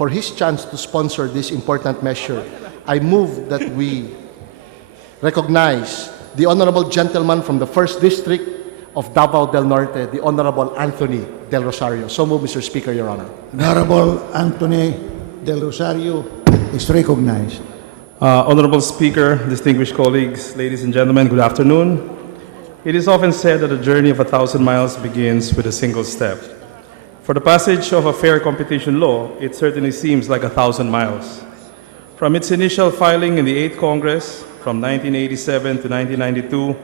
for his chance to sponsor this important measure, I move that we recognize the Honorable Gentleman from the 1st District of Davao del Norte, the Honorable Anthony Del Rosario. So move, Mr. Speaker, Your Honor. Honorable Anthony Del Rosario is recognized. Honorable Speaker, distinguished colleagues, ladies and gentlemen, good afternoon. It is often said that a journey of 1,000 miles begins with a single step. For the passage of a fair competition law, it certainly seems like 1,000 miles. From its initial filing in the 8th Congress, from 1987 to 1992,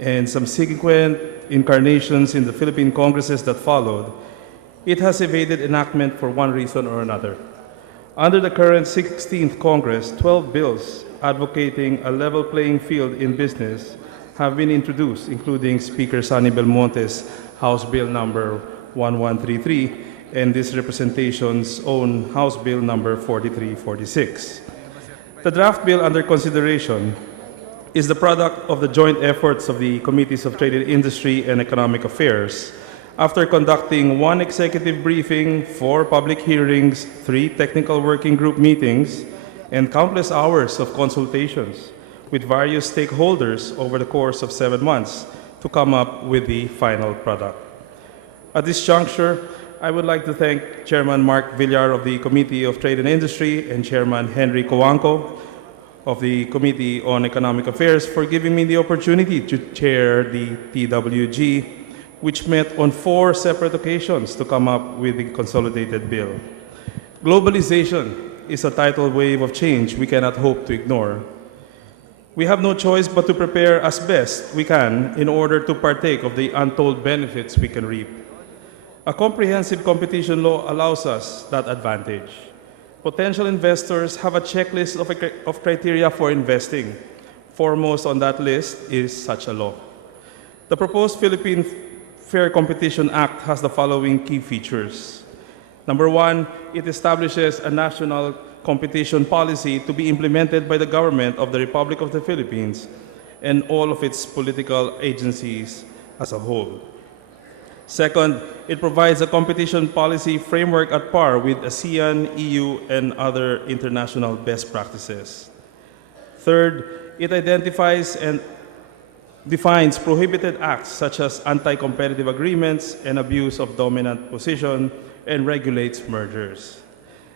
and subsequent incarnations in the Philippine Congresses that followed, it has evaded enactment for one reason or another. Under the current 16th Congress, 12 bills advocating a level playing field in business have been introduced, including Speaker Sonny Belmonte's House Bill number 1133 and this representation's own House Bill number 4346. The draft bill under consideration is the product of the joint efforts of the Committees of Trade and Industry and Economic Affairs, after conducting one executive briefing, 4 public hearings, 3 technical working group meetings, and countless hours of consultations with various stakeholders over the course of 7 months to come up with the final product. At this juncture, I would like to thank Chairman Mark Villar of the Committee of Trade and Industry and Chairman Henry Coanco of the Committee on Economic Affairs for giving me the opportunity to chair the TWG, which met on 4 separate occasions to come up with the consolidated bill. Globalization is a tidal wave of change we cannot hope to ignore. We have no choice but to prepare as best we can in order to partake of the untold benefits we can reap. A comprehensive competition law allows us that advantage. Potential investors have a checklist of criteria for investing. Foremost on that list is such a law. The proposed Philippine Fair Competition Act has the following key features. Number 1, it establishes a national competition policy to be implemented by the government of the Republic of the Philippines and all of its political agencies as a whole. Second, it provides a competition policy framework at par with ASEAN, EU, and other international best practices. Third, it identifies and defines prohibited acts such as anti-competitive agreements and abuse of dominant position and regulates mergers.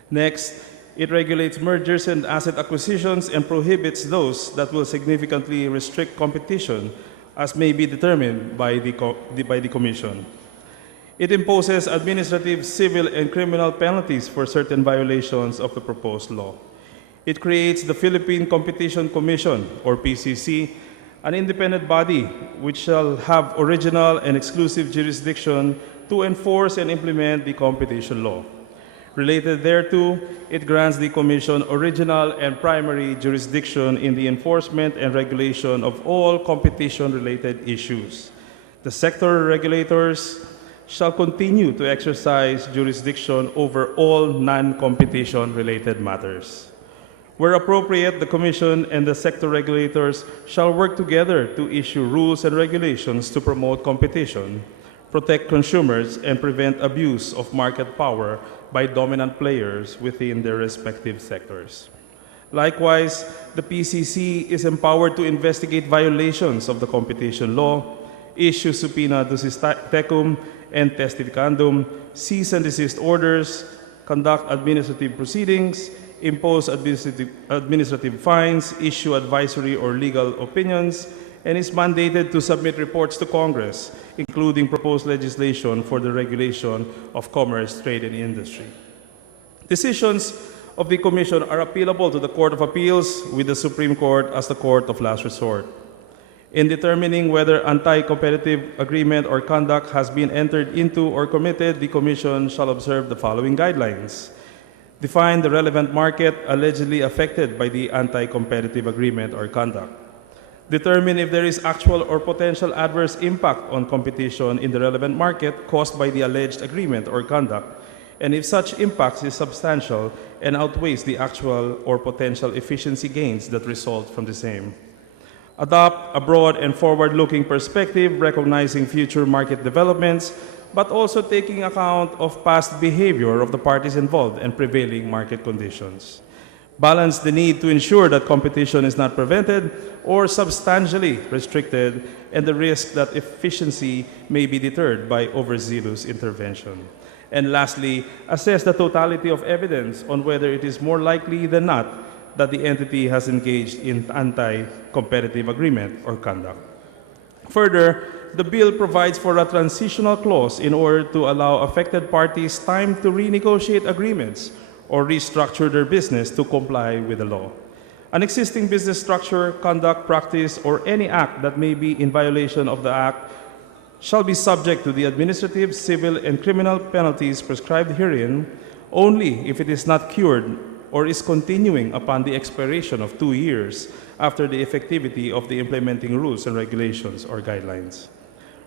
Next, it regulates mergers and asset acquisitions and prohibits those that will significantly restrict competition as may be determined by the Commission. It imposes administrative, civil, and criminal penalties for certain violations of the proposed law. It creates the Philippine Competition Commission, or PCC, an independent body which shall have original and exclusive jurisdiction to enforce and implement the competition law. Related thereto, it grants the Commission original and primary jurisdiction in the enforcement and regulation of all competition-related issues. The sector regulators shall continue to exercise jurisdiction over all non-competition-related matters. Where appropriate, the Commission and the sector regulators shall work together to issue rules and regulations to promote competition, protect consumers, and prevent abuse of market power by dominant players within their respective sectors. Likewise, the PCC is empowered to investigate violations of the competition law, issue subpoena ducis tecum and testificandum, cease and desist orders, conduct administrative proceedings, impose administrative fines, issue advisory or legal opinions, and is mandated to submit reports to Congress, including proposed legislation for the regulation of commerce, trade, and industry. Decisions of the Commission are appealable to the Court of Appeals, with the Supreme Court as the court of last resort. In determining whether anti-competitive agreement or conduct has been entered into or committed, the Commission shall observe the following guidelines. Define the relevant market allegedly affected by the anti-competitive agreement or conduct. Determine if there is actual or potential adverse impact on competition in the relevant market caused by the alleged agreement or conduct, and if such impact is substantial and outweighs the actual or potential efficiency gains that result from the same. Adopt a broad and forward-looking perspective recognizing future market developments but also taking account of past behavior of the parties involved and prevailing market conditions. Balance the need to ensure that competition is not prevented or substantially restricted, and the risk that efficiency may be deterred by overzealous intervention. And lastly, assess the totality of evidence on whether it is more likely than not that the entity has engaged in anti-competitive agreement or conduct. Further, the bill provides for a transitional clause in order to allow affected parties time to renegotiate agreements or restructure their business to comply with the law. An existing business structure, conduct, practice, or any act that may be in violation of the Act shall be subject to the administrative, civil, and criminal penalties prescribed herein only if it is not cured or is continuing upon the expiration of 2 years after the effectivity of the implementing rules and regulations or guidelines,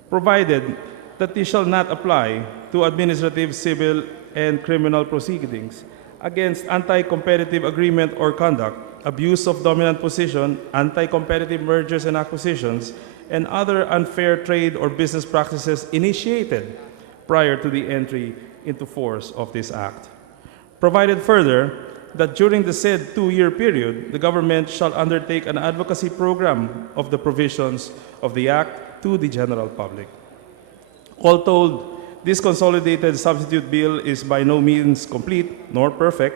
provided that these shall not apply to administrative, civil, and criminal proceedings against anti-competitive agreement or conduct, abuse of dominant position, anti-competitive mergers and acquisitions, and other unfair trade or business practices initiated prior to the entry into force of this Act. Provided further that during the said 2-year period, the government shall undertake an advocacy program of the provisions of the Act to the general public. All told, this consolidated substitute bill is by no means complete nor perfect.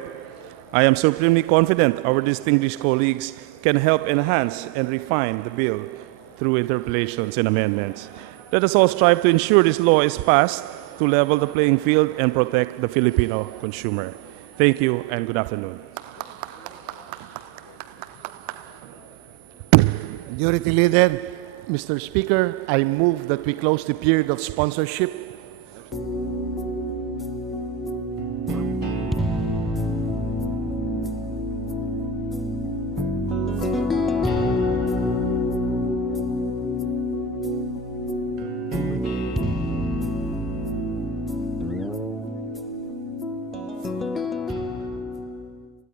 I am supremely confident our distinguished colleagues can help enhance and refine the bill through interpolations and amendments. Let us all strive to ensure this law is passed to level the playing field and protect the Filipino consumer. Thank you and good afternoon. Majority Leader, Mr. Speaker, I move that we close the period of sponsorship